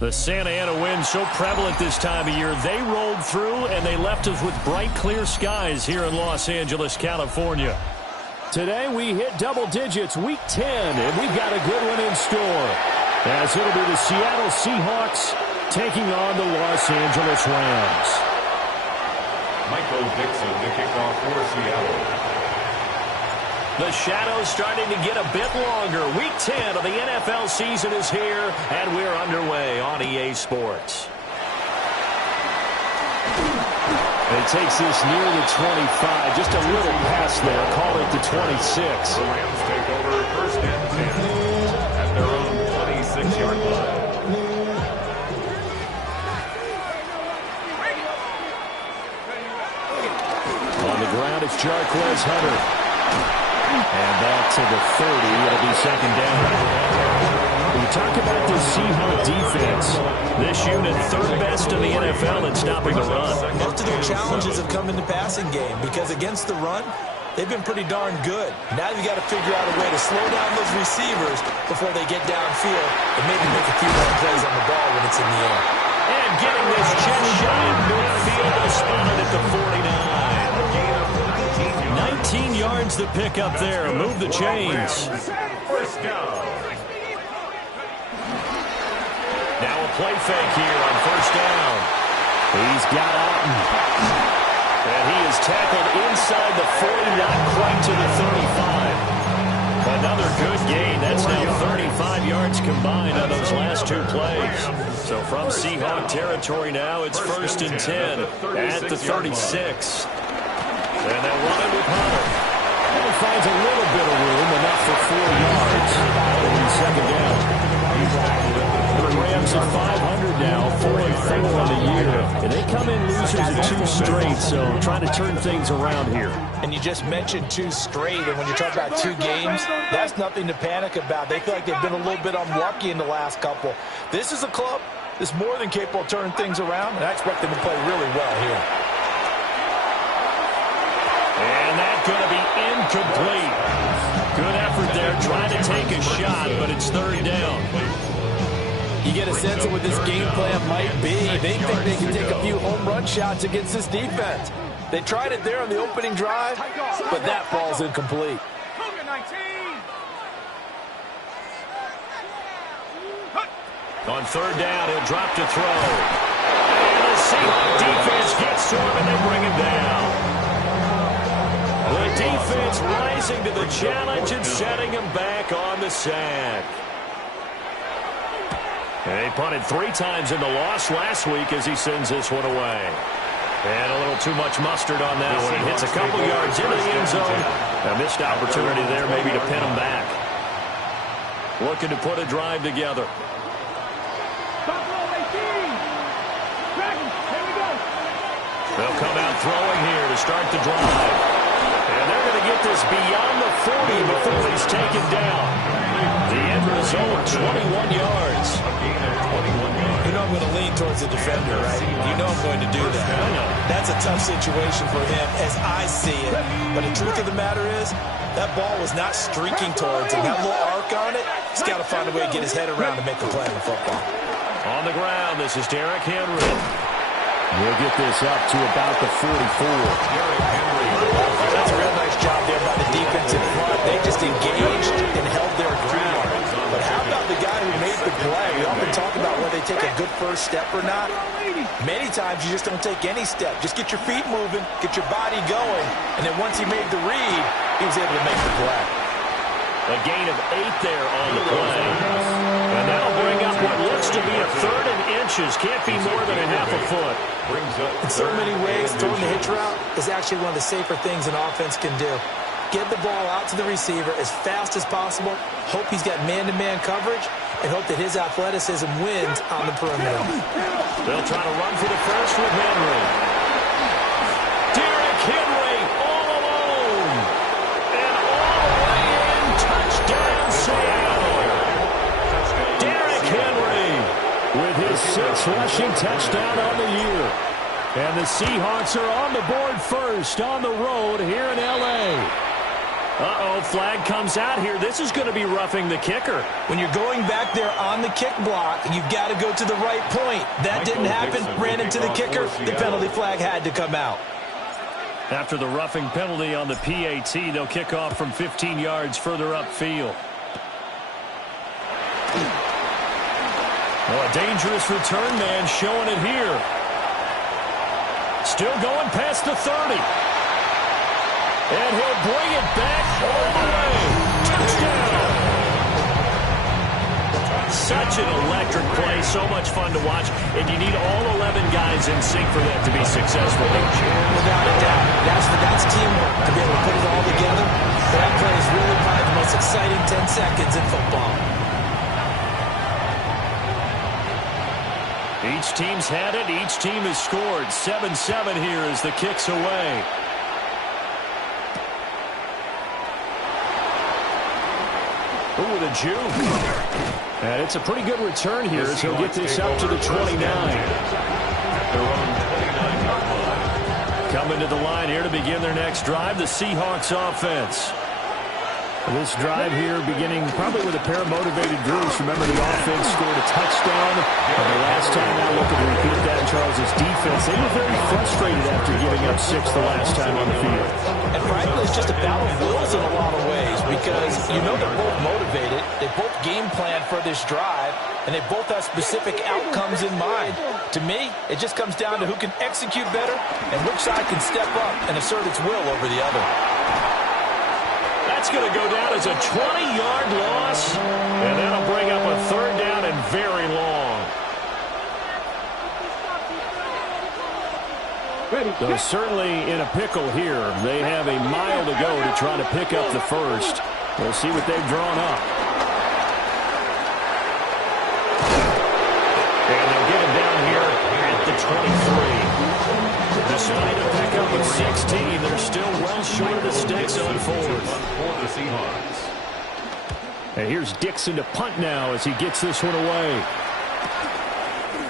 The Santa Ana wind so prevalent this time of year. They rolled through, and they left us with bright, clear skies here in Los Angeles, California. Today we hit double digits, week 10, and we've got a good one in store. As it'll be the Seattle Seahawks taking on the Los Angeles Rams. Michael Dixon, the kickoff for Seattle. The shadow's starting to get a bit longer. Week 10 of the NFL season is here, and we're underway on EA Sports. It takes this near the 25, just a little past there, call it the 26. The Rams take over first and 10 at their own 26-yard line. On the ground, it's Jarquez Hunter. And back to the 30. It'll be second down. We talk about the Seahawks defense. This unit, third best in the NFL in stopping the run. Most of their challenges have come in the passing game because against the run, they've been pretty darn good. Now you've got to figure out a way to slow down those receivers before they get downfield and maybe make a few more plays on the ball when it's in the air. And getting this chest shot in midfield, they spotted at the 49. 19 yards to pick up there. Move the chains. First down. Now a play fake here on first down. He's got Alton. And he is tackled inside the 40, not quite to the 35. Another good gain. That's now 35 yards combined on those last two plays. So from Seahawk territory now, it's first and 10 at the 36. And they'll run it with Hunter. And he finds a little bit of room, enough for 4 yards. And second down. The Rams at 500 now, 4-4 on the year. And they come in losers at 2 straight, so trying to turn things around here. And you just mentioned 2 straight, and when you talk about 2 games, that's nothing to panic about. They feel like they've been a little bit unlucky in the last couple. This is a club that's more than capable of turning things around, and I expect them to play really well here. And that's going to be incomplete. Good effort there, trying to take a shot, but it's third down. You get a sense of what this game plan might be. They think they can take a few home run shots against this defense. They tried it there on the opening drive, but that ball's incomplete. On third down, he'll drop to throw. And the Seahawks defense gets to him, and they bring him down. The defense rising to the challenge and setting him back on the sack. And he punted 3 times in the loss last week as he sends this one away. And a little too much mustard on that one. He hits a couple yards into the end zone. A missed opportunity there maybe to pin him back. Looking to put a drive together. They'll come out throwing here to start the drive. And they're going to get this beyond the 40 before he's taken down. The end result, 21 yards. You know I'm going to lean towards the defender, right? You know I'm going to do that. That's a tough situation for him as I see it. But the truth of the matter is, that ball was not streaking towards him. That little arc on it, he's got to find a way to get his head around to make the play on the football. On the ground, this is Derrick Henry. We'll get this up to about the 44. Derrick Henry. That's a real nice job there by the defense in front. They just engaged and held their ground. But how about the guy who made the play? We often talk about whether they take a good first step or not. Many times you just don't take any step. Just get your feet moving, get your body going, and then once he made the read, he was able to make the play. A gain of 8 there on the play. And that'll bring up what looks to be a 3rd and inches. Can't be more than a half a foot. In so many ways, throwing the hitch route is actually one of the safer things an offense can do. Get the ball out to the receiver as fast as possible, hope he's got man-to-man coverage, and hope that his athleticism wins on the perimeter. They'll try to run for the first with Henry. Derrick Henry all alone. And all the way in, touchdown Seattle. Derrick Henry with his 6th rushing touchdown on the year. And the Seahawks are on the board first on the road here in L.A. Uh-oh, flag comes out here. This is going to be roughing the kicker. When you're going back there on the kick block, you've got to go to the right point. That didn't happen. Ran into the kicker. The penalty flag had to come out. After the roughing penalty on the PAT, they'll kick off from 15 yards further upfield. Oh, a dangerous return man showing it here. Still going past the 30. And he'll bring it back all the way. Touchdown. Such an electric play. So much fun to watch. And you need all 11 guys in sync for that to be successful. Without a doubt. That's teamwork to be able to put it all together. That play is really probably the most exciting 10 seconds in football. Each team's had it. Each team has scored. 7-7 here as the kick's away. Ooh, with a juke. And it's a pretty good return here as he'll get this up to the 29. Coming to the line here to begin their next drive, the Seahawks offense. This drive here beginning probably with a pair of motivated groups. Remember, the offense scored a touchdown. And the last time out, looking to repeat that in Charles' defense, they were very frustrated after giving up 6 the last time on the field. And frankly, it's just a battle of wills in a lot of ways because you know they're both motivated. They both game plan for this drive, and they both have specific outcomes in mind. To me, it just comes down to who can execute better and which side can step up and assert its will over the other. That's going to go down as a 20-yard loss, and that'll bring up a third down and very long. So certainly in a pickle here. They have a mile to go to try to pick up the first. We'll see what they've drawn up. And they'll get him down here at the 23. Despite a pickup of 16, they're still well short of the sticks on fourth. And here's Dixon to punt now as he gets this one away.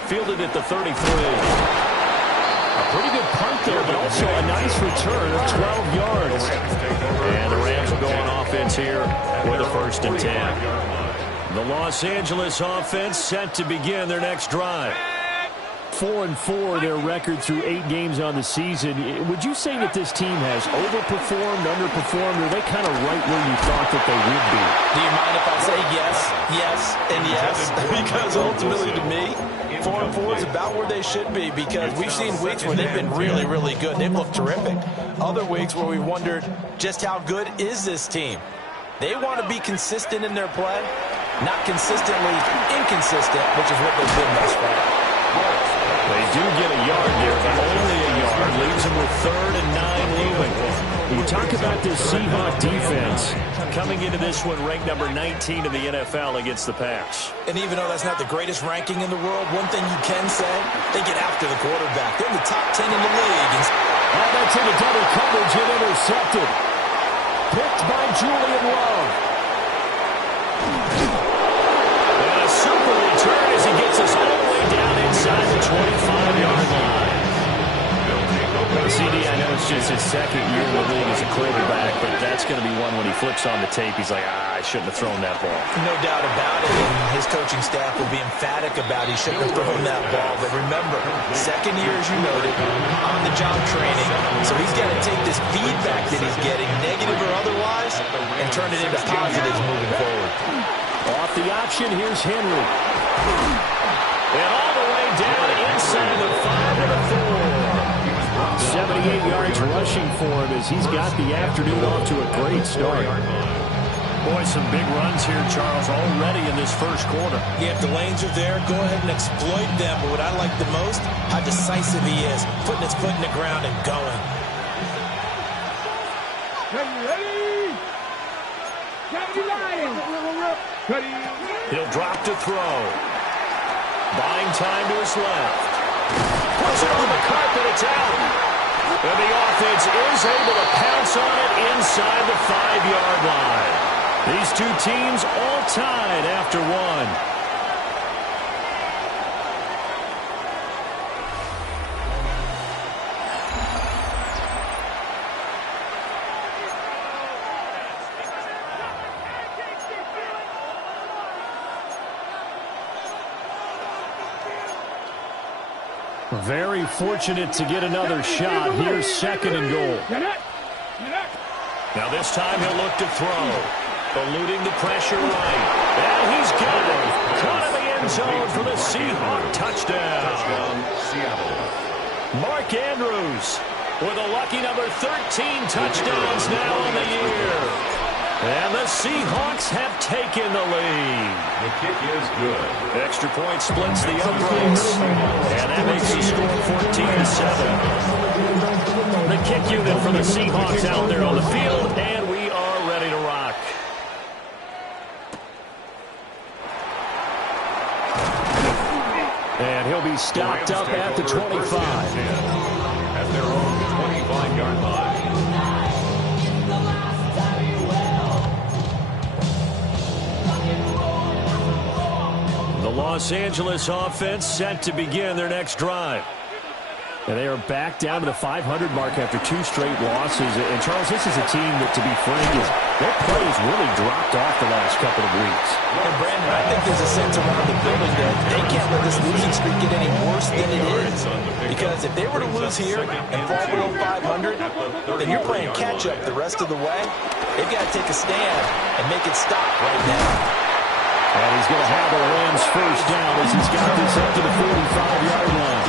Fielded at the 33. A pretty good punt there, but also a nice return of 12 yards. And the Rams will go on offense here with a 1st and 10. The Los Angeles offense set to begin their next drive. 4-4 their record through 8 games on the season. Would you say that this team has overperformed, underperformed, or are they kind of right where you thought that they would be? Do you mind if I say yes, yes, and yes? Because ultimately to me, 4-4 is about where they should be because we've seen weeks where they've been really, really good. They've looked terrific. Other weeks where we wondered just how good is this team. They want to be consistent in their play, not consistently inconsistent, which is what they've been thus far. They do get a yard there, but only a yard. Leaves them with 3rd and 9 looming. You talk about this Seahawks defense coming into this one ranked number 19 in the NFL against the pass. And even though that's not the greatest ranking in the world, one thing you can say, they get after the quarterback. They're in the top 10 in the league. Oh, that's into double coverage and intercepted. Picked by Julian Love. And a super return as he gets us all the way down inside the 25-yard line. CD, I know it's just his 2nd year in the league as a quarterback, but that's going to be one when he flips on the tape, he's like, I shouldn't have thrown that ball. No doubt about it, and his coaching staff will be emphatic about he shouldn't have thrown that ball. But remember, 2nd year, as you noted, on-the-job training, so he's got to take this feedback that he's getting, negative or otherwise, and turn it into positives moving forward. Off the option, here's Henry. And all the way down inside the 5 and a 4. 78 yards rushing for him as he's got the afternoon off to a great start. Boy, some big runs here, Charles, already in this first quarter. Yeah, if the lanes are there, go ahead and exploit them. But what I like the most, how decisive he is, putting his foot in the ground and going. He'll drop to throw. Buying time to his left. Puts it on the carpet, it's out. And the offense is able to pounce on it inside the 5-yard line. These two teams all tied after one. Very fortunate to get another shot. Here's second and goal. Now this time he'll look to throw. Eluding the pressure right. And he's got it. Caught in the end zone for the Seahawks touchdown. Seattle. Mark Andrews with a lucky number 13 touchdowns now on the year. And the Seahawks have taken the lead. The kick is good. Extra point splits the uprights. And that makes the score 14-7. The kick unit for the Seahawks out there on the field, and we are ready to rock. And he'll be stopped up at the 25. At their own 25-yard line. The Los Angeles offense set to begin their next drive. And they are back down to the 500 mark after 2 straight losses. And, Charles, this is a team that, to be frank, their play has really dropped off the last couple of weeks. And, Brandon, I think there's a sense around the building that they can't let this losing streak get any worse than it is. Because if they were to lose here and fall below 500, then you're playing catch-up the rest of the way. They've got to take a stand and make it stop right now. And he's going to have the Rams first down as he's got this up to the 45-yard line.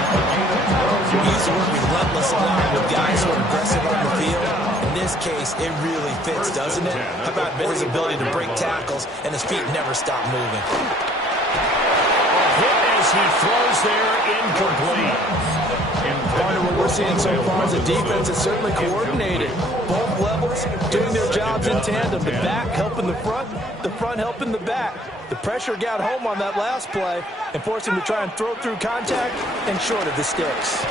You use the word relentless a lot with guys who are aggressive on the field. In this case, it really fits, doesn't it? How about his ability to break tackles and his feet never stop moving? A hit as he throws there, incomplete. Part of what we're seeing so far is the defense is certainly coordinated. Both levels doing their jobs in tandem. The back helping the front helping the back. The pressure got home on that last play and forced him to try and throw through contact and short of the sticks.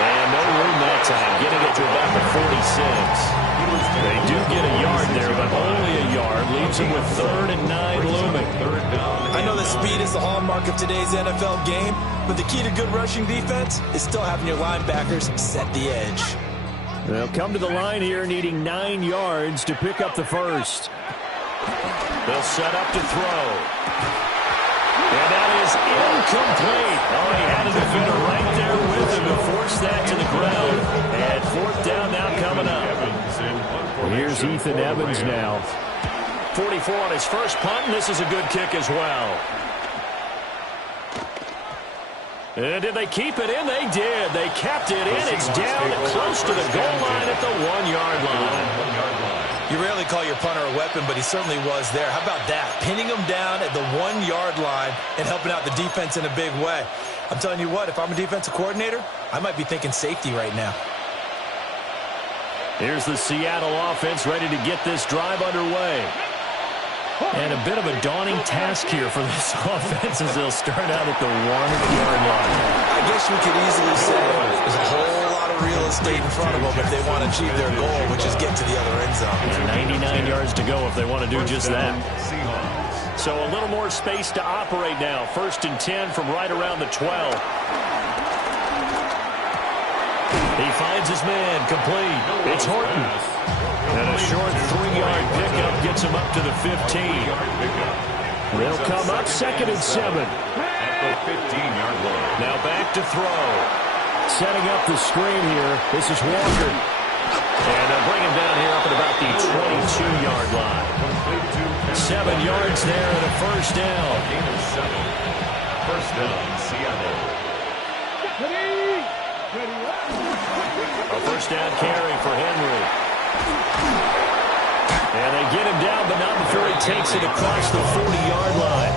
And no room that time, getting it to about the 46. They do get a yard there, but only a yard. Leaves them with 3rd and 9 looming. I know that speed is the hallmark of today's NFL game, but the key to good rushing defense is still having your linebackers set the edge. They'll come to the line here needing 9 yards to pick up the first. They'll set up to throw. And that is incomplete. Oh, he had a defender right there with him to force that to the ground. And 4th down now coming up. Here's Ethan Evans now. 44 on his first punt, and this is a good kick as well. And did they keep it in? They did. They kept it in. It's down close to the goal line at the 1-yard line. You rarely call your punter a weapon, but he certainly was there. How about that? Pinning him down at the 1-yard line and helping out the defense in a big way. I'm telling you what, if I'm a defensive coordinator, I might be thinking safety right now. Here's the Seattle offense ready to get this drive underway. And a bit of a daunting task here for this offense as they'll start out at the 1-yard line. I guess we could easily say there's a whole lot of real estate in front of them if they want to achieve their goal, which is get to the other end zone. And 99 yards to go if they want to do just that. So a little more space to operate now. 1st and 10 from right around the 12. He finds his man, complete. It's Horton. And a short 3-yard pickup gets him up to the 15. They'll come up 2nd and 7. At the 15-yard line. Now back to throw. Setting up the screen here. This is Walker. And they'll bring him down here up at about the 22-yard line. 7 yards there and a first down. 7. First down, Seattle. A first down carry for Henry. And they get him down, but not before he takes it across the 40-yard line.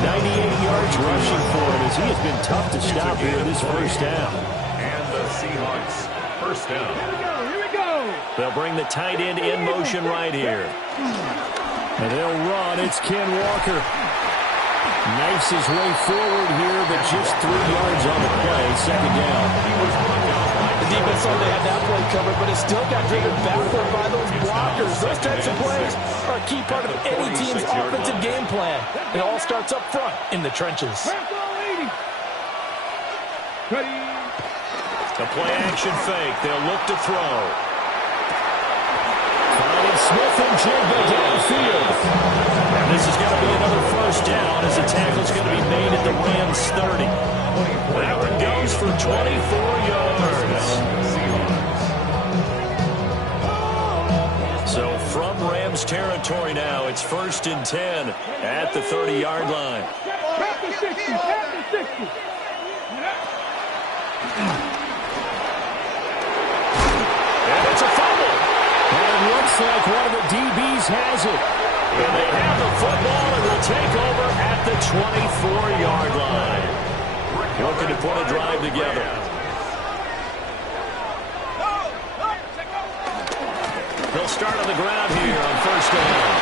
98 yards rushing for him as he has been tough to stop here in this first down. And the Seahawks, first down. Here we go. They'll bring the tight end in motion right here. And they'll run. It's Ken Walker. Knifes his way forward here, but just 3 yards on the play. Second down. The defense thought they had that play covered, but it still got driven backward by those blockers. Those types of plays are a key part of any team's offensive game plan. It all starts up front in the trenches. A play action fake. They'll look to throw. Finally And Smith-Njigba downfield. And this is going to be another first down as the tackle's going to be made at the Rams 30. That one goes for 24 yards. So from Rams territory now, it's 1st and 10 at the 30-yard line. And it's a fumble. And it looks like one of the DBs has it. And they have the football and will take over at the 24-yard line. Looking to put a drive together. They'll start on the ground here on first down.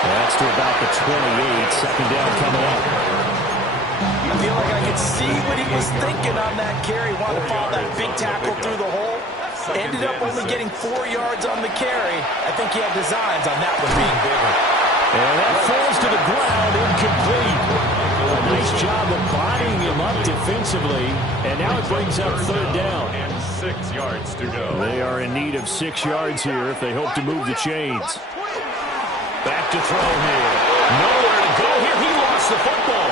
That's to about the 28. Second down coming up. I feel like I could see what he was thinking on that carry. Wanted to follow that big tackle through the hole. Ended up only getting 4 yards on the carry. I think he had designs on that one being bigger. And that falls to the ground, incomplete. A nice job of bodying him up defensively. And now it brings up third down. And 6 yards to go. They are in need of 6 yards here if they hope to move the chains. Back to throw here. Nowhere to go here. He lost the football.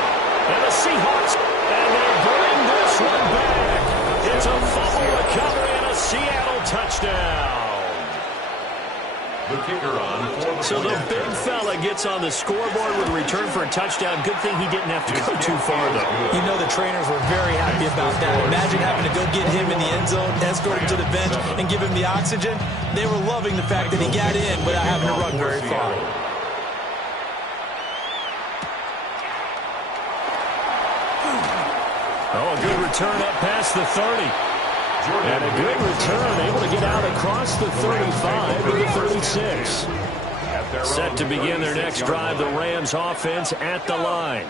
And the Seahawks, and they bring this one back. It's a fumble recovery and a Seattle touchdown. The kicker on. So the big fella gets on the scoreboard with a return for a touchdown. Good thing he didn't have to go too far, though. You know the trainers were very happy about that. Imagine having to go get him in the end zone, escort him to the bench, and give him the oxygen. They were loving the fact that he got in without having to run very far. Oh, a good return up past the 30. And a good return, able to get out across the 35 to the 36. Set to begin their next drive, the Rams offense at the line.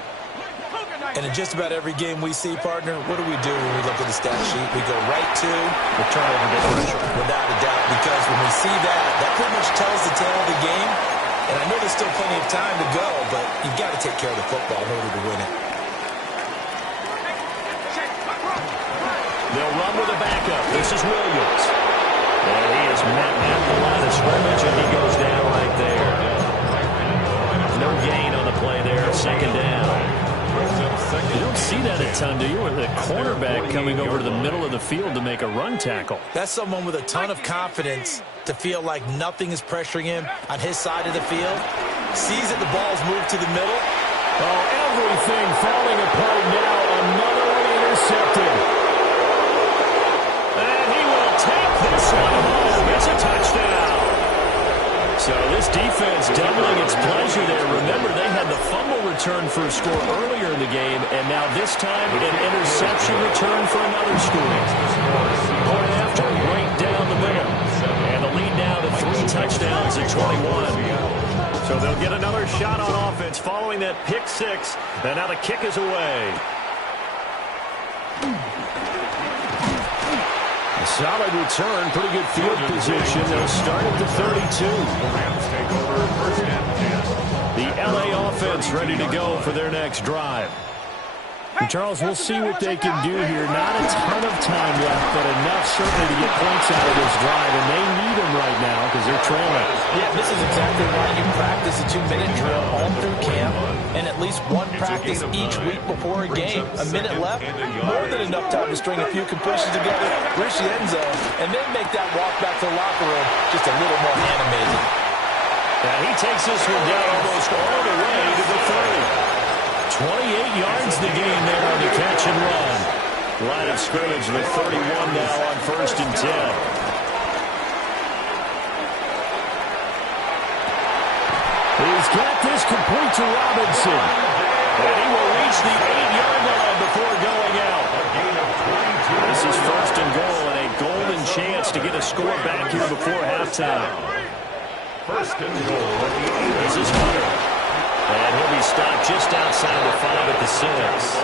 And in just about every game we see, partner, what do we do when we look at the stat sheet? We go right to the turnover differential. Without a doubt, because when we see that, that pretty much tells the tale of the game. And I know there's still plenty of time to go, but you've got to take care of the football in order to win it. They'll run with a backup. This is Williams. And he is met at the line of scrimmage, and he goes down right there. No gain on the play there. Second down. You don't see that a ton, do you? With a cornerback coming over to the middle of the field to make a run tackle. That's someone with a ton of confidence to feel like nothing is pressuring him on his side of the field. Sees that the ball's moved to the middle. Oh, everything falling apart now. Another one intercepted. This one home. It's a touchdown. So this defense doubling its pleasure there. Remember, they had the fumble return for a score earlier in the game, and now this time an interception return for another score. Point after, right down the middle. And the lead now to 3 touchdowns at 21. So they'll get another shot on offense following that pick 6. And now the kick is away. A solid return, pretty good field position. They'll start at the 32. The LA offense ready to go for their next drive. And Charles, we'll see what they can do here. Not a ton of time left, but enough certainly to get points out of this drive, and they need them right now because they're trailing. Yeah, this is exactly why you practice a 2-minute drill all through camp and at least one practice each week before a game. A minute left, more than enough time to string a few completions together, reach the end zone, and then make that walk back to the locker room just a little more animated. And he takes this one down almost all the way to the 30. 28 yards the game there on the catch and run. Line of scrimmage, the 31 now on 1st and 10. He's got this complete to Robinson. And he will reach the 8-yard line before going out. This is 1st and goal and a golden chance to get a score back here before halftime. 1st and goal. This is Hunter. And he'll be stopped just outside the 5 at the 6.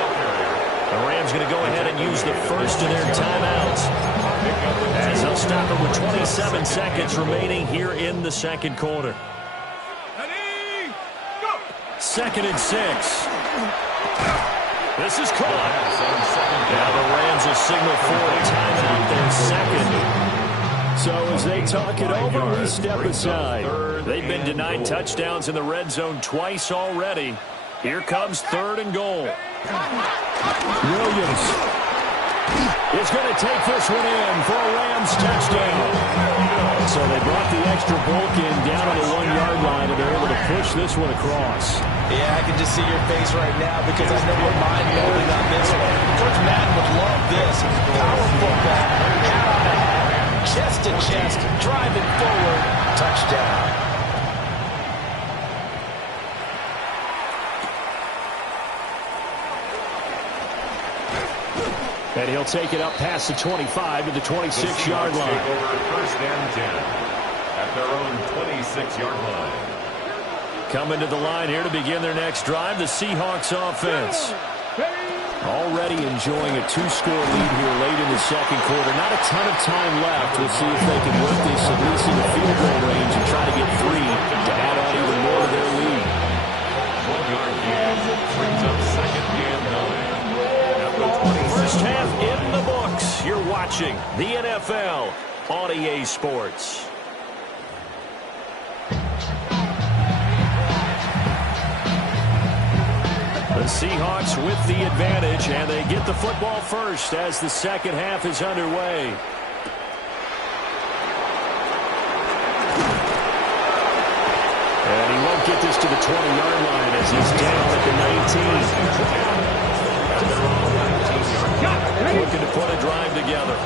The Rams going to go ahead and use the first of their timeouts, as they'll stop it with 27 seconds remaining here in the second quarter. 2nd and 6. This is caught. Now the Rams will signal for a timeout, their second. So as they talk it over, we step aside. They've been denied touchdowns in the red zone twice already. Here comes 3rd and goal. Williams is going to take this one in for a Rams touchdown. So they brought the extra bulk in down on the 1-yard line, and they're able to push this one across. Yeah, I can just see your face right now because I know we're mind-blowing on this one. Coach Madden would love this. Power football, hat on the head, chest to chest, driving forward, touchdown. And he'll take it up past the 25 to the 26-yard line. Take over 1st and 10 at their own 26-yard line. Coming to the line here to begin their next drive, the Seahawks offense. Already enjoying a 2-score lead here late in the second quarter. Not a ton of time left. We'll see if they can work this at least in the field goal range and try to get 3 to add on even more to their lead. 1-yard gain brings up 2nd and 9. First half in the books. You're watching the NFL on EA Sports. The Seahawks with the advantage, and they get the football first as the second half is underway. And he won't get this to the 20-yard line as he's down at the 19. Looking to put a drive together.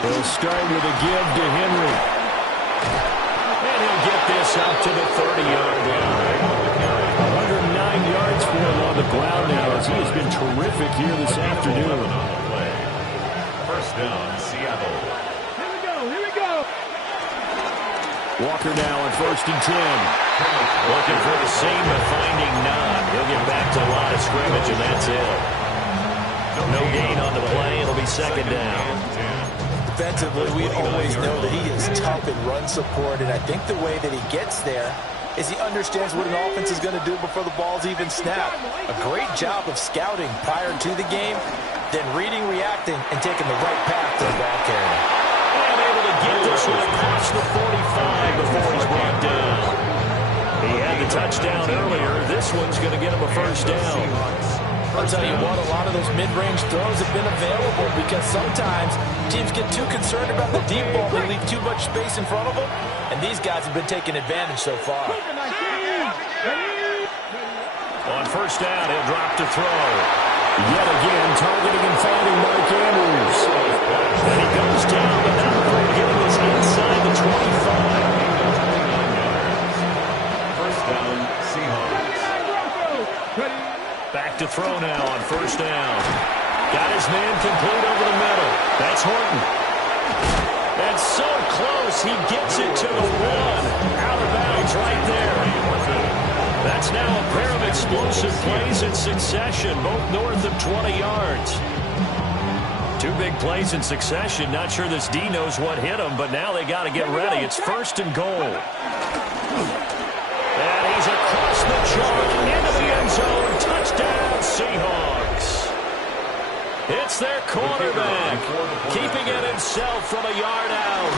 He'll start with a give to Henry. And he'll get this up to the 30-yard line. 109 yards for him on the ground now as he has been terrific here this afternoon. 1st down, Seattle. Here we go. Walker now on 1st and 10. Looking for the seam, but finding none. He'll get back to a line of scrimmage, and that's it. No gain on the play. It'll be 2nd down. Defensively, we always know that he is tough in run support, and I think the way that he gets there is he understands what an offense is going to do before the ball's even snapped. A great job of scouting prior to the game, then reading, reacting, and taking the right path to the ball carrier. And able to get this one across the 45 before he's brought down. He had the touchdown earlier. This one's going to get him a 1st down. I'll tell you what, a lot of those mid-range throws have been available because sometimes teams get too concerned about the deep ball. They leave too much space in front of them, and these guys have been taking advantage so far. On 1st down, he'll drop to throw. Yet again, targeting and finding Mark Andrews. And he goes down, but not before getting this inside the 25. 1st down, Seahawks. Back to throw now on 1st down. Got his man complete over the middle. That's Horton. And so close, he gets it to the 1. Out of bounds right there. That's now a pair of explosive plays in succession, both north of 20 yards. 2 big plays in succession. Not sure this D knows what hit him, but now they got to get ready. It's 1st and goal. And he's across the chalk into the end zone. Touchdown, Seahawks. It's their quarterback, keeping it himself from a yard out.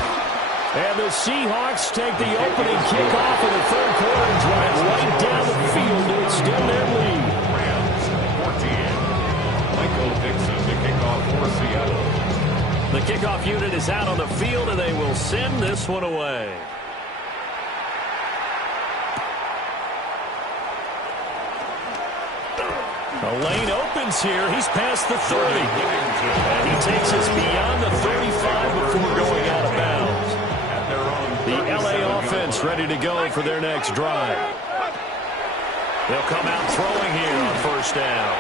And the Seahawks take the opening kickoff in the 3rd quarter and drive right down the field to extend their lead. Rams, 14. Michael Dixon to kick off for Seattle. The kickoff unit is out on the field, and they will send this one away. A lane opens here. He's past the 30. And he takes us beyond the 35 before going out of bounds. The LA offense ready to go for their next drive. They'll come out throwing here on 1st down.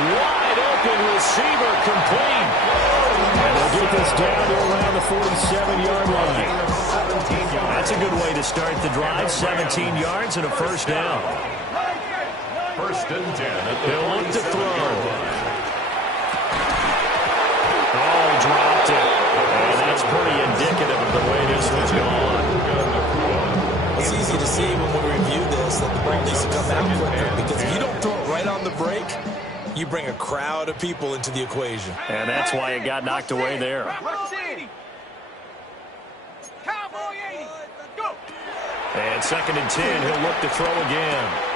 Wide open receiver complete. And they'll get this down to around the 47-yard line. That's a good way to start the drive. 17 yards and a 1st down. 1st and 10. They'll look to throw. Oh, dropped it. And that's pretty indicative of the way this one's gone. It's easy to see when we review this that the ball needs to come out quicker because if you don't throw it right on the break, you bring a crowd of people into the equation. And that's why it got knocked away there. And 2nd and 10, he'll look to throw again.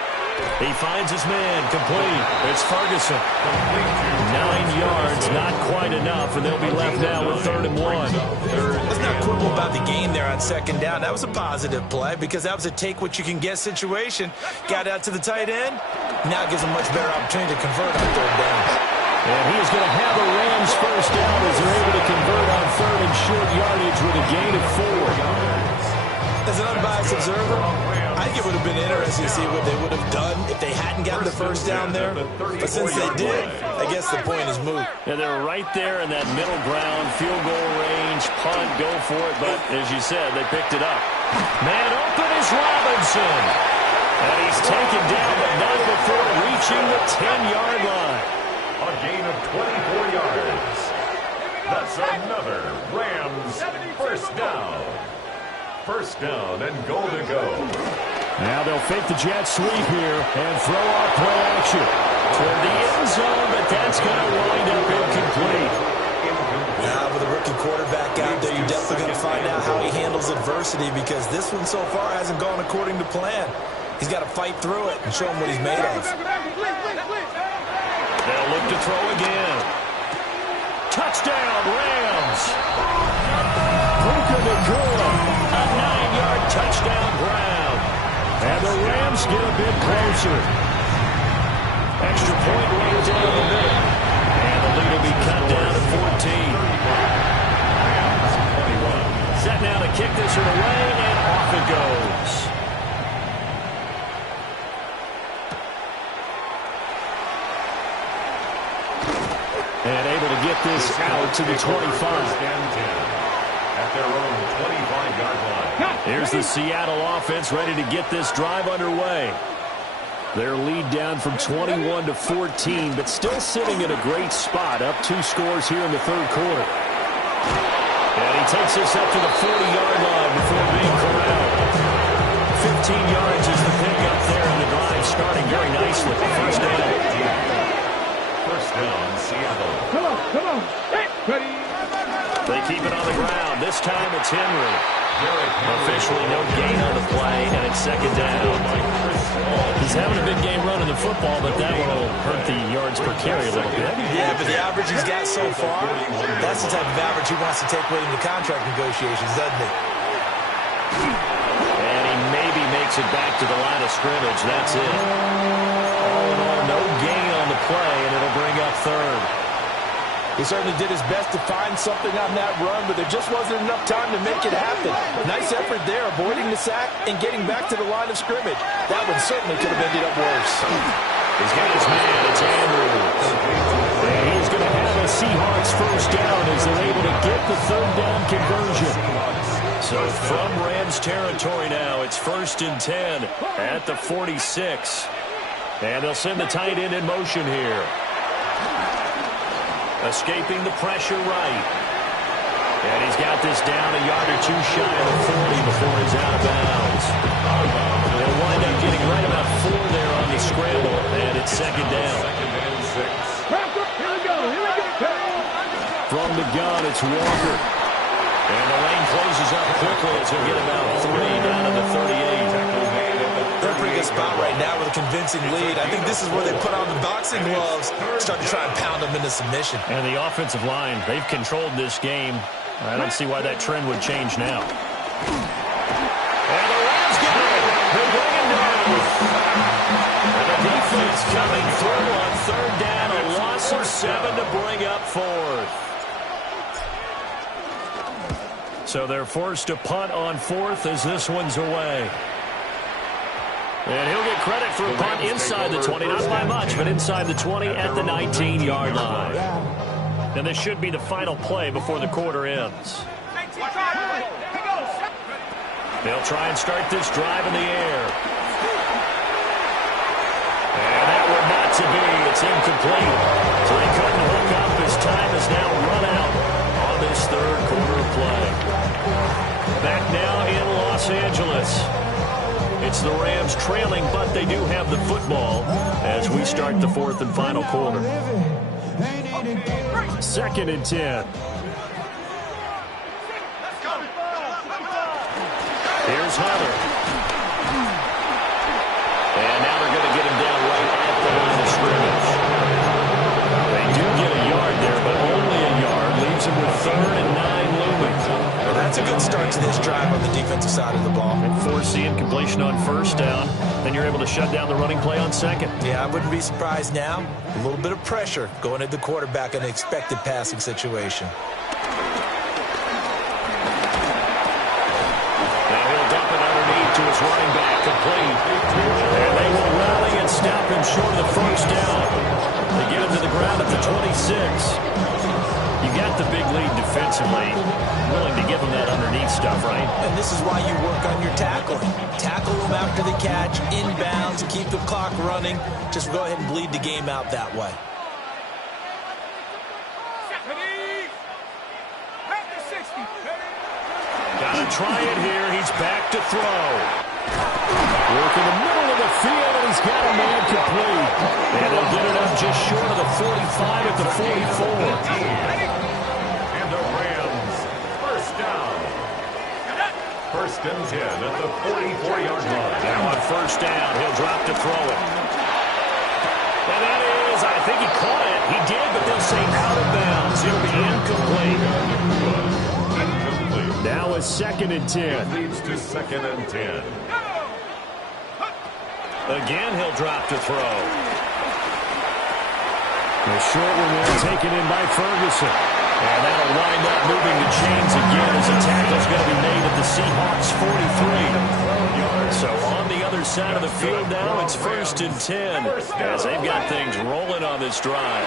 He finds his man, complete. It's Ferguson. 9 yards, not quite enough, and they'll be left now with 3rd and 1. Let's not quibble about the gain there on 2nd down. That was a positive play because that was a take-what-you-can-get situation. Got out to the tight end. Now it gives him a much better opportunity to convert on 3rd down. And he is going to have a Rams first down as they're able to convert on 3rd and short yardage with a gain of 4. As an unbiased observer, I think it would have been interesting to see what they would have done if they hadn't gotten the first down there. But since they did, I guess the point is moot. Yeah, they were right there in that middle ground, field goal range, punt, go for it. But as you said, they picked it up. Man open is Robinson. And he's taken down, but not before reaching the 10-yard line. A gain of 24 yards. That's another Rams first down. First down and goal to go. Now they'll fake the jet sweep here and throw off play action toward the end zone, but that's going to wind up incomplete. Now with a rookie quarterback out there, you're definitely going to find out how he handles adversity because this one so far hasn't gone according to plan. He's got to fight through it and show him what he's made of. They'll look to throw again. Touchdown, Rams. Puka Nacua, a 9-yard touchdown ground. And the Rams get a bit closer. Extra point right down the middle. And the lead will be cut down to 14. Set now to kick this one away, and off it goes. And able to get this out to the 25. At their own 25-yard line. Here's the Seattle offense ready to get this drive underway. Their lead down from 21 to 14, but still sitting in a great spot, up 2 scores here in the 3rd quarter. And he takes this up to the 40-yard line before being corralled. 15 yards is the pickup there, and the drive starting very nicely. First down. First down, Seattle. Come on. Hey, ready. They keep it on the ground. This time it's Henry. Officially no gain on the play, and it's 2nd down. He's having a big game running the football, but that will hurt the yards per carry a little bit. Yeah, but the average he's got so far, that's the type of average he wants to take with him to contract negotiations, doesn't he? And he maybe makes it back to the line of scrimmage. That's it. All in all, no gain on the play, and it'll bring up 3rd. He certainly did his best to find something on that run, but there just wasn't enough time to make it happen. Nice effort there, avoiding the sack and getting back to the line of scrimmage. That one certainly could have ended up worse. He's got his man. It's Andrews. And he's going to have a Seahawks first down as they're able to get the 3rd down conversion. So from Rams territory now, it's 1st and 10 at the 46. And they'll send the tight end in motion here. Escaping the pressure right. And he's got this down a yard or 2 shy of the 40 before he's out of bounds. They'll wind up getting right about 4 there on the scramble, and it's 2nd down. Here we go. From the gun, it's Walker. And the lane closes up quickly as he'll get about 3 down to the 38. They're in a pretty good spot right now with a convincing lead. I think this is where they put on the boxing gloves, start to try and pound them into submission. And the offensive line, they've controlled this game. I don't see why that trend would change now. And the Rams get it. They're bringing down. And the defense coming through on 3rd down. A loss of 7 to bring up 4th. So they're forced to punt on 4th as this one's away. And he'll get credit for a punt inside the 20, not by much, but inside the 20 at the 19-yard line. And this should be the final play before the quarter ends. They'll try and start this drive in the air. And that one not to be. It's incomplete. So he couldn't hook up. His time has now run out on this 3rd quarter play. Back now in Los Angeles. It's the Rams trailing, but they do have the football as we start the fourth and final quarter. 2nd and 10. Here's Hunter. And now they're going to get him down right at the line of scrimmage. They do get a yard there, but only a yard. Leaves him with 3rd and 9 looming. Well, that's a good start to this drive on the defensive side of the ball. And forcing completion on 1st down. Then you're able to shut down the running play on 2nd. Yeah, I wouldn't be surprised now. A little bit of pressure going at the quarterback in an expected passing situation. To his running back, complete. And they will rally and stop him short of the 1st down. They get him to the ground at the 26. You got the big lead defensively. Willing to give him that underneath stuff, right? And this is why you work on your tackling. Tackle them after the catch, inbounds, keep the clock running. Just go ahead and bleed the game out that way. Gotta try it here. He's back to throw. Work in the middle of the field, and he's got a man complete. And they'll get it up just short of the 45 at the 44. And the Rams, 1st down. 1st and 10 at the 44-yard line. Now on 1st down, he'll drop to throw it. And that is, I think he caught it. He did, but they'll say out of bounds. It'll be incomplete. Now a 2nd and 10. Leads to 2nd and 10. Again, he'll drop to throw. The short one there taken in by Ferguson. And that'll wind up moving the chains again as a tackle's going to be made at the Seahawks 43. So on the other side of the field now, it's 1st and 10 as they've got things rolling on this drive.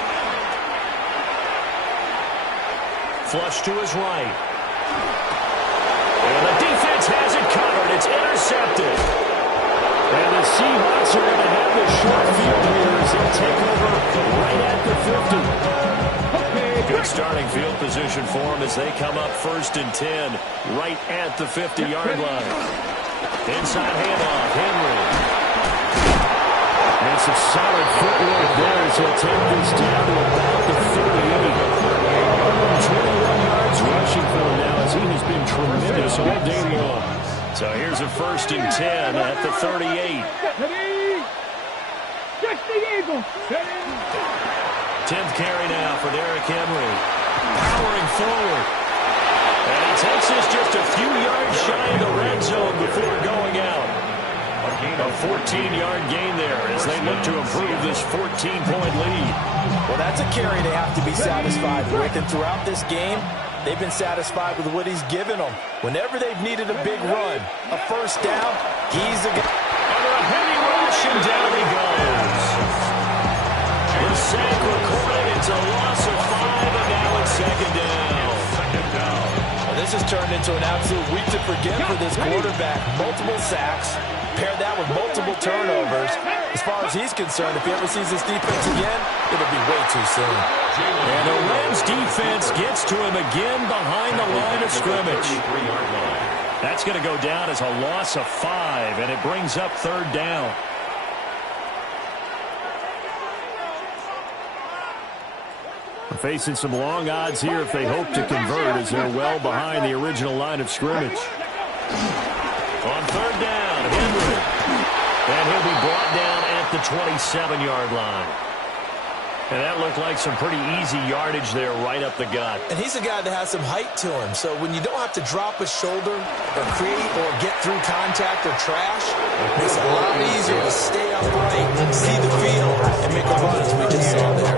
Flush to his right. And the defense has it covered. It's intercepted. And the Seahawks are going to have the short field here as they take over right at the 50. Good starting field position for them as they come up 1st and 10 right at the 50-yard line. Inside handoff, Henry. And some solid footwork there as he'll take this down to about the 38. 21 yards rushing for him now as he has been tremendous all day long. So here's a 1st and 10 at the 38. 10th carry now for Derrick Henry. Powering forward. And he takes this just a few yards shy of the red zone before going out. A 14-yard gain there as they look to improve this 14-point lead. Well, that's a carry they have to be satisfied with. And throughout this game, they've been satisfied with what he's given them. Whenever they've needed a big run, a 1st down, he's the guy. Under a heavy rush, and down he goes. The sack recorded. It's a loss of 5, and now it's 2nd down. Well, this has turned into an absolute week to forget for this quarterback. Multiple sacks. Pair that with multiple turnovers. As far as he's concerned, if he ever sees this defense again, it'll be way too soon. And the Rams defense gets to him again behind the line of scrimmage. That's going to go down as a loss of 5, and it brings up 3rd down. Facing some long odds here if they hope to convert as they're well behind the original line of scrimmage. On 3rd down, Henry. And he'll be brought down at the 27-yard line. And that looked like some pretty easy yardage there right up the gut. And he's a guy that has some height to him. So when you don't have to drop a shoulder or create or get through contact or trash, it makes it a lot easier to stay upright, see the field, and make a run as we just saw there.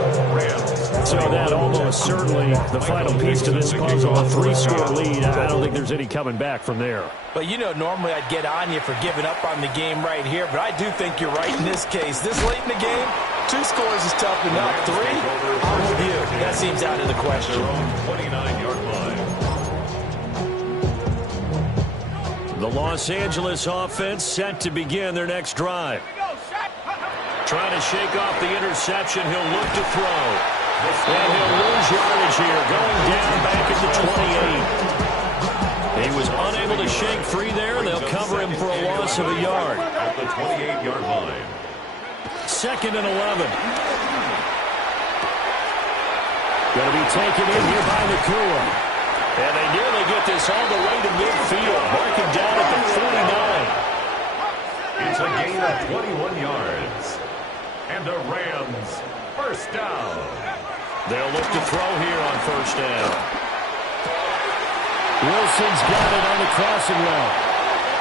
So that almost certainly the final piece to this puzzle, a 3-score lead. I don't think there's any coming back from there. But, you know, normally I'd get on you for giving up on the game right here, but I do think you're right in this case. This late in the game, 2 scores is tough enough. 3, I'm with you. That seems out of the question. 29-yard line. The Los Angeles offense set to begin their next drive. Trying to shake off the interception. He'll look to throw. And he'll lose yardage here, going down back at the 28. He was unable to shake free there, and they'll cover him for a loss of a yard. At the 28-yard line. 2nd and 11. Going to be taken in here by Nacua. And they nearly get this all the way to midfield. Marking down at the 49. It's a gain of 21 yards. And the Rams first down. They'll look to throw here on first down. Wilson's got it on the crossing route.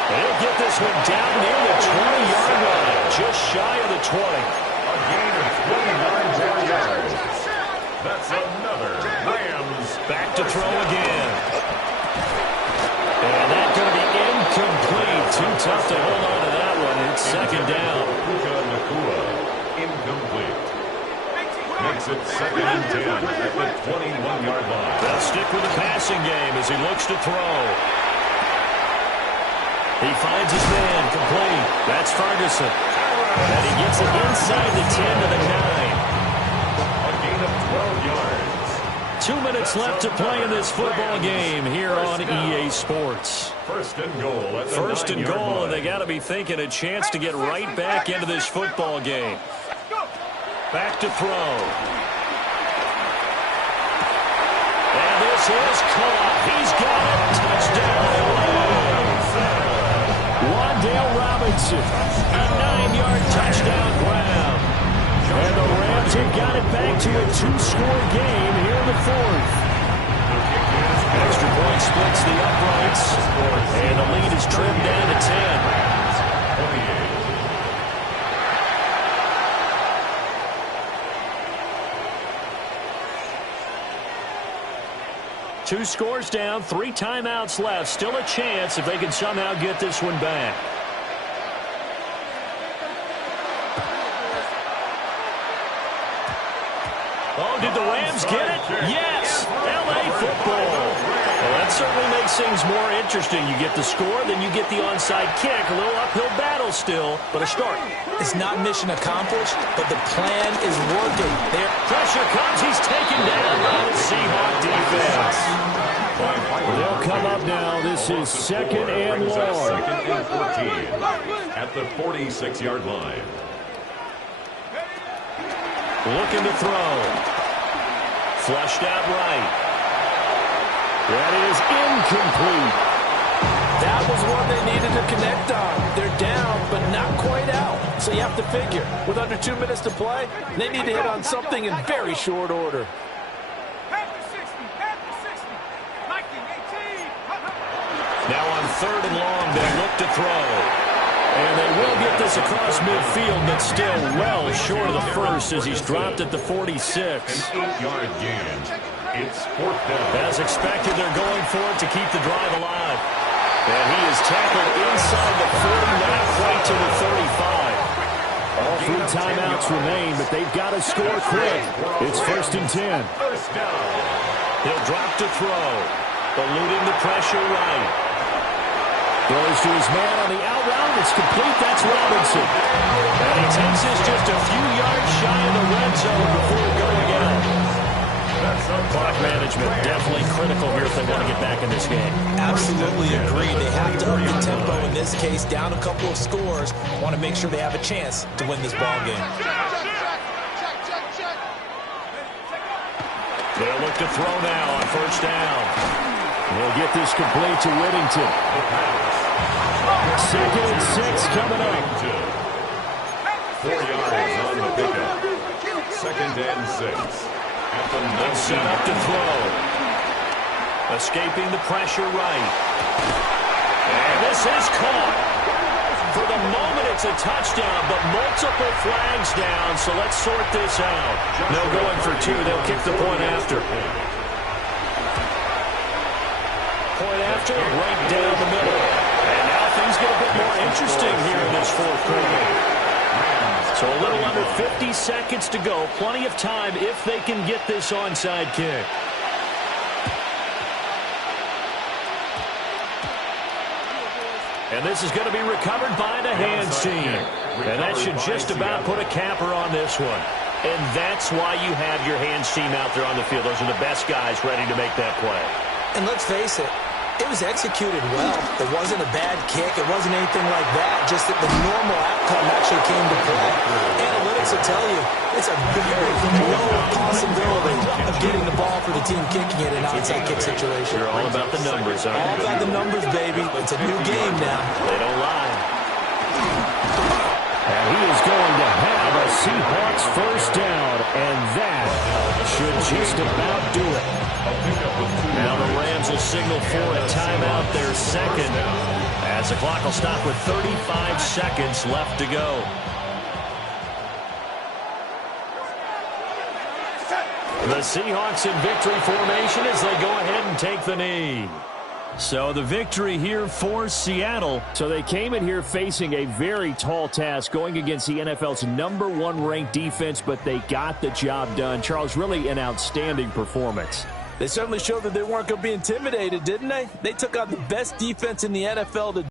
He'll get this one down near the 20-yard line, just shy of the 20. A gain of 29 more yards. That's another Rams. Back to throw again. And that's going to be incomplete. Too tough to hold on to that one. It's 2nd down. Puka Nacua, incomplete. Makes it 2nd and 10 at the 21-yard line. They'll stick with the passing game as he looks to throw. He finds his man, complete. That's Ferguson. And he gets it inside the 10 to the 9. A gain of 12 yards. 2 minutes left to play in this football game here on EA Sports. First and goal at the 1st and 9-yard goal, line. and they got to be thinking a chance to get right back into this football game. Back to throw. And this is caught. He's got it. Touchdown. Wan'Dale Robinson, a 9-yard touchdown ground. And the Rams have got it back to a 2-score game here in the 4th. Extra point splits the uprights, and the lead is trimmed down to 10. 28. Two scores down, 3 timeouts left. Still a chance if they can somehow get this one back. Oh, did the Rams get it? Yes! L.A. football. Well, that certainly makes things more interesting. You get the score, then you get the onside kick. A little uphill battle still, but a start. It's not mission accomplished, but the plan is working. There, pressure comes. He's taken down by the Seahawk defense. They'll come up now. This is 2nd and long. 2nd and 14 at the 46-yard line. Looking to throw. Flushed out right. That is incomplete. that was one they needed to connect on. They're down, but not quite out. So you have to figure, with under 2 minutes to play, they need to hit on something in very short order. Now on 3rd and long, they look to throw. And they will get this across midfield, but still well short of the first as he's dropped at the 46. An 8-yard gain. It's 4th down. As expected, they're going for it to keep the drive alive. And he is tackled inside the 40, not quite to the 35. All 3 timeouts remain, but they've got to score quick. It's 1st and 10. First down. He'll drop to throw. Eluding the pressure right. Throws to his man on the out route. It's complete. That's Robinson. And he takes this just a few yards shy of the red zone before going out. Clock management definitely critical here if they want to get back in this game. Absolutely agree. They have to up the tempo in this case, down a couple of scores. Want to make sure they have a chance to win this ball game. They'll look to throw now on first down. They'll get this complete to Whittington. 2nd and 6 coming up. 4 yards on the pickup. 2nd and 6. At the 9. Set up to throw. Escaping the pressure right. And this is caught. For the moment, it's a touchdown, but multiple flags down, so let's sort this out. No going for 2. They'll kick the point after. Point after, right down the middle. And now things get a bit more interesting here in this 4th quarter. So a little under 50 seconds to go. Plenty of time if they can get this onside kick. And this is going to be recovered by the hands team. And that should just about put a capper on this one. And that's why you have your hands team out there on the field. Those are the best guys ready to make that play. And let's face it, It was executed well. It wasn't a bad kick. It wasn't anything like that. Just that the normal outcome actually came to play. Analytics will tell you it's a very low possibility of getting the ball for the team kicking it in an onside kick situation. You're all about the numbers, aren't you? All about the numbers, baby. It's a new game now. They don't lie. And he is going to have a Seahawks first down, and that should just about do it. Now the Rams will signal for a timeout, their second, as the clock will stop with 35 seconds left to go. The Seahawks in victory formation as they go ahead and take the knee. So the victory here for Seattle. So they came in here facing a very tall task, going against the NFL's #1 ranked defense, but they got the job done. Charles, really an outstanding performance. They certainly showed that they weren't going to be intimidated, didn't they? They took out the best defense in the NFL to